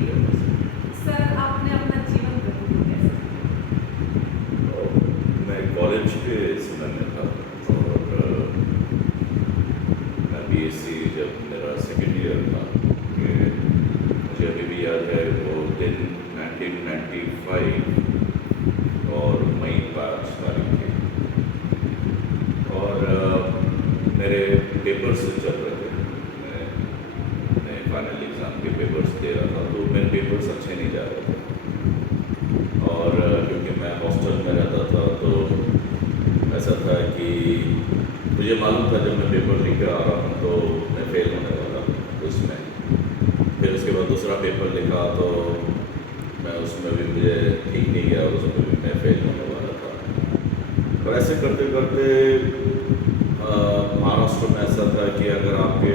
जी नमस्ते। सर, आपने अपना जीवन व्यतीत कैसे मैं कॉलेज के समय में था और मैं बीएससी जब मेरा सेकेंड ईयर था, ये मुझे अभी भी याद है वो दिन 1995 और मई 5 तारीख थी और मेरे पेपर्स चल रहे थे। मैं फाइनल एग्ज़ाम के पेपर्स दे रहा था, तो मेरे पेपर्स अच्छे नहीं जा रहे थे और क्योंकि मैं हॉस्टल में रहता था तो ऐसा था कि मुझे मालूम था जब मैं पेपर लिख के आ रहा हूँ तो मैं फेल होने वाला उसमें। फिर उसके बाद दूसरा पेपर लिखा तो मैं उसमें भी मुझे ठीक नहीं गया, उसमें भी मैं फेल होने वाला था। और ऐसे करते करते महाराष्ट्र में ऐसा था कि अगर आपके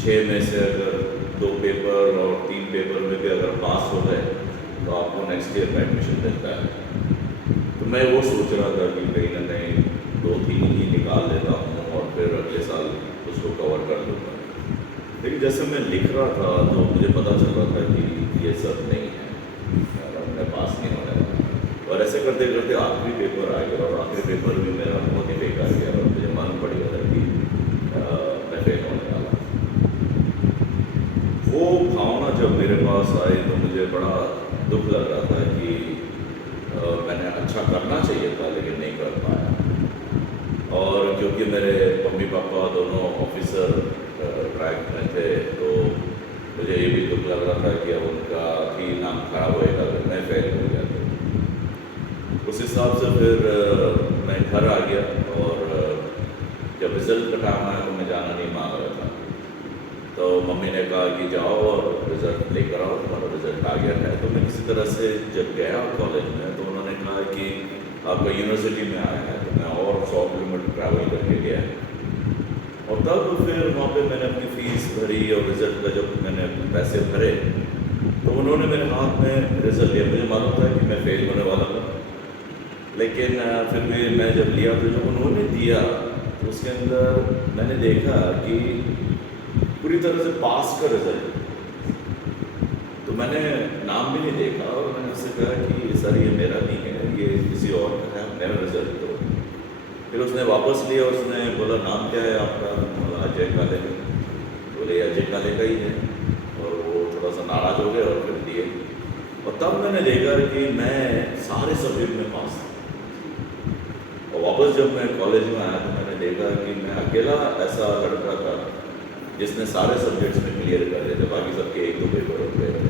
6 में से अगर 2 पेपर और 3 पेपर में भी अगर पास हो गए तो आपको नेक्स्ट ईयर में एडमिशन मिलता है। तो मैं वो सोच रहा था कि कहीं ना कहीं 2-3 ही निकाल लेता हूँ और फिर अगले साल उसको कवर कर लूँगा। लेकिन जैसे मैं लिख रहा था तो मुझे पता चल रहा था कि ये सब नहीं है और मैं पास नहीं होने वाला। और ऐसे करते करते आखिरी पेपर आ गया और आखिरी पेपर भी मेरा बहुत ही बेकार गया और मुझे मालूम पड़ गया था कि मैं फेल होने वाला। वो भावना जब मेरे पास आई तो मुझे बड़ा दुख लग रहा था कि मैंने अच्छा करना चाहिए था लेकिन नहीं कर पाया। और क्योंकि मेरे मम्मी पापा दोनों ऑफिसर ट्रैक में थे तो मुझे ये भी दुख लग रहा था कि अब उनका भी नाम खराब होएगा अगर मैं फेल हो गया तो। उस हिसाब से फिर मैं घर आ गया और जब रिज़ल्ट का टाइम आया तो मैं जाना नहीं मांग रहा था। तो मम्मी ने कहा कि जाओ और रिज़ल्ट लेकर आओ, तुम्हारा रिज़ल्ट आ गया है। तो मैं किसी तरह से जब गया कॉलेज में तो उन्होंने कहा कि आपका यूनिवर्सिटी में आया है, तो मैं और 100 किलोमीटर ट्रैवल करके गया। और तब फिर वहाँ पे मैंने अपनी फ़ीस भरी और रिज़ल्ट का जब मैंने पैसे भरे तो उन्होंने मेरे हाथ में रिज़ल्ट लिया। मुझे मालूम था कि मैं फेल होने वाला था, लेकिन फिर भी मैं जब लिया तो जब उन्होंने दिया तो उसके अंदर मैंने देखा कि पूरी तरह से पास का रिज़ल्ट। तो मैंने नाम भी नहीं देखा और मैंने उससे कहा कि सर ये मेरा नहीं है, ये किसी और का है, मेरा रिज़ल्ट दो। फिर उसने वापस लिया, उसने बोला नाम क्या है आपका? बोला अजय काले। बोले अजय काले का ही है। और वो थोड़ा सा नाराज़ हो गया और फिर दिए। और तब मैंने देखा कि मैं सारे सब्जेक्ट में पास था। और वापस जब मैं कॉलेज में आया तो मैंने देखा कि मैं अकेला ऐसा लड़का था जिसने सारे सब्जेक्ट्स में क्लियर कर लिए थे, बाकी सबके 1-2 पेपर हो गए थे।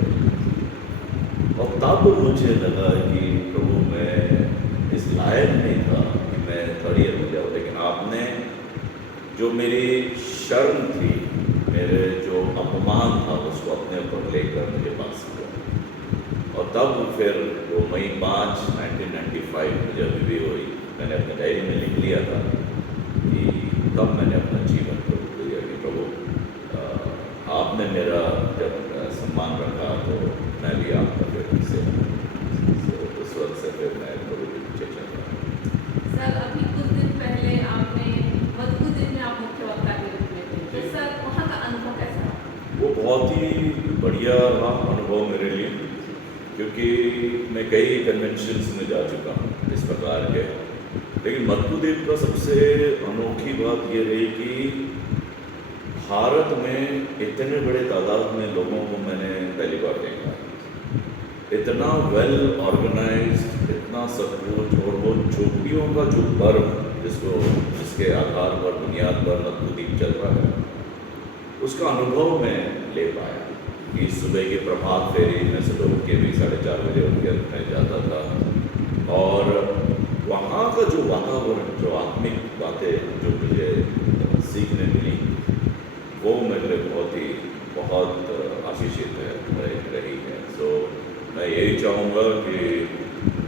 और तब मुझे लगा कि प्रभु मैं इस लायक नहीं था कि मैं 3rd ईयर में जाऊँ, लेकिन आपने जो मेरी शर्म थी, मेरे जो अपमान था उसको अपने ऊपर लेकर मुझे पास किया। और तब फिर वो मई 5 1995 मुझे अभी भी हुई, मैंने अपने डायरी में लिख लिया था कि तब मैंने अपना जीवन प्रभु को दिया कि प्रभु आपने मेरा जब सम्मान रखा तो मैं भी आपका फिर से उस वक्त से फिर मैं प्रभु के पीछे चल रहा हूँ। सर, अभी कुछ दिन पहले आपने मधु दिन में आप मुख्य वक्ता के रूप में थे, तो सर वहाँ का अनुभव कैसा रहा? वो बहुत ही बढ़िया रहा अनुभव मेरे लिए, क्योंकि मैं कई कन्वेंशंस में जा चुका हूँ इस प्रकार के। लेकिन मधुद्वीप का सबसे अनोखी बात ये रही कि भारत में इतने बड़े तादाद में लोगों को मैंने पहली बार देखा। इतना वेल ऑर्गेनाइज्ड, इतना सब कुछ, और वो झोपड़ियों का जो पर्व जिसके आधार पर बुनियाद पर मधुद्वीप चल रहा है, उसका अनुभव मैं ले पाया कि सुबह की प्रभात फेरी में सुबह उठ के भी 4:30 बजे उठ के मैं जाता था। और वहाँ का जो वातावरण, जो आत्मिक बातें जो मुझे सीखने मिली, वो मेरे लिए बहुत आशीषित रही है। सो मैं यही चाहूँगा कि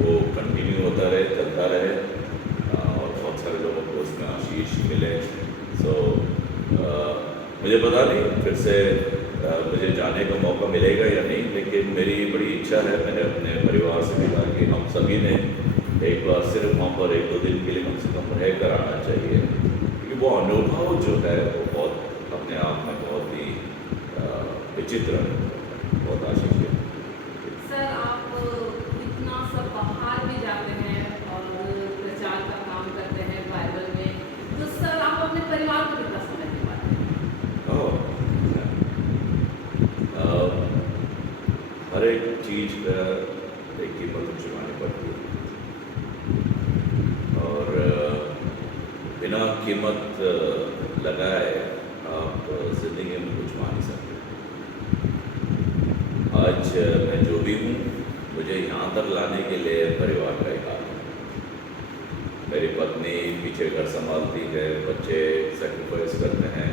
वो कंटिन्यू होता रहे, चलता रहे और बहुत सारे लोगों को उसमें आशीष मिले। सो मुझे पता नहीं फिर से मुझे जाने का मौका मिलेगा या नहीं, लेकिन मेरी बड़ी इच्छा है। मैंने अपने परिवार से भी कहा कि हम सभी ने एक बार सिर्फ वहाँ पर 1-2 दिन के लिए कम से कम रह कर आना चाहिए, क्योंकि वो अनुभव जो है वो बहुत अपने आप में बहुत ही विचित्र है, बहुत आशीष है। सर आप इतना सब बाहर भी जाते हैं और प्रचार का काम करते हैं बाइबल में, तो सर आप अपने परिवार को कितना समय दे पाते हैं? ओह, हर एक चीज़ का एक कीमत चुकानी पड़ती है और बिना कीमत लगाए आप ज़िंदगी में कुछ पा नहीं सकते। आज मैं जो भी हूँ, मुझे यहाँ तक लाने के लिए परिवार का ही हाथ है। मेरी पत्नी पीछे घर संभालती है, बच्चे सेक्रीफाइस करते हैं।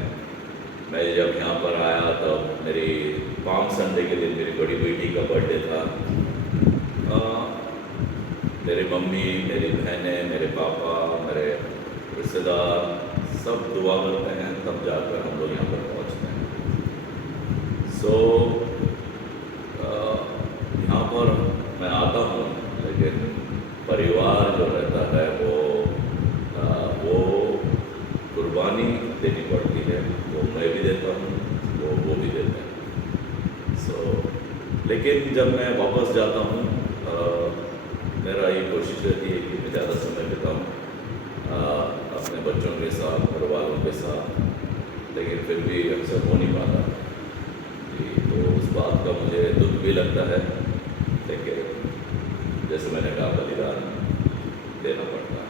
मैं जब यहाँ पर आया तब मेरी पाम संडे के दिन मेरी बड़ी बेटी का बर्थडे था। मेरी मम्मी, मेरी बहनें, मेरे पापा, मेरे रिश्तेदार सब दुआ करते हैं, तब जाकर हम लोग यहाँ पर पहुँचते हैं। सो यहाँ पर मैं आता हूँ, लेकिन परिवार जो रहता है वो कुर्बानी देनी पड़ती है। वो मैं भी देता हूँ, वो भी देते हैं। सो लेकिन जब मैं वापस जाता हूँ, मेरा ये कोशिश रहती है कि मैं ज़्यादा समय बिताऊँ अपने बच्चों के साथ, घर वालों के साथ, लेकिन फिर भी अक्सर हो नहीं पाता। तो उस बात का मुझे दुख भी लगता है, लेकिन जैसे मैंने कहा, बलिदान देना पड़ता है।